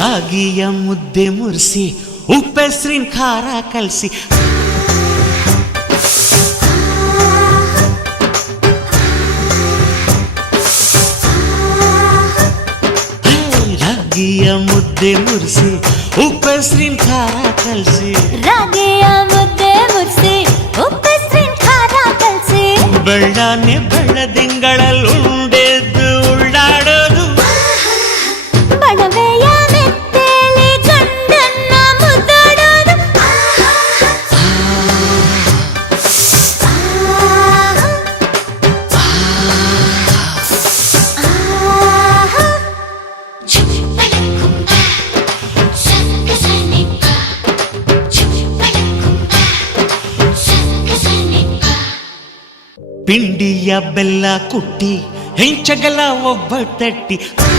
ರಾಗಿಯ ಮುದ್ದೆ ಮುರಿಸಿ ಉಪ್ಪೆಸ್ರಿನ ಖಾರ ಕಲಸಿ ರಾಗಿಯ ಮುದ್ದೆ ಮುರಿಸಿ ಉಪ್ಪೆಸ್ರಿನ ಖಾರ ಕಲಸಿ ರಾಗಿಯ ಮುದ್ದೆ ಮುರಿಸಿ ಉಪ್ಪೆಸ್ರಿನ ಖಾರ ಕಲಸಿ ಬೆಳ್ಳಾನೆ ಬೆಳ್ಳದಿಂಗಳಲ್ಲಿ ಉಂಡೆದ್ದು ಉಳ್ಳಾಡೋದು ಬಣವೆಯ ಮೆತ್ತೇಲಿ ಗಂಡನ್ನ ಮುದ್ದಾಡೋದು ಪಿಂಡಿಯ ಬೆಲ್ಲ ಕುಟ್ಟಿ ಹೆಂಚಗಲ ಒಬ್ಬ ತಟ್ಟಿ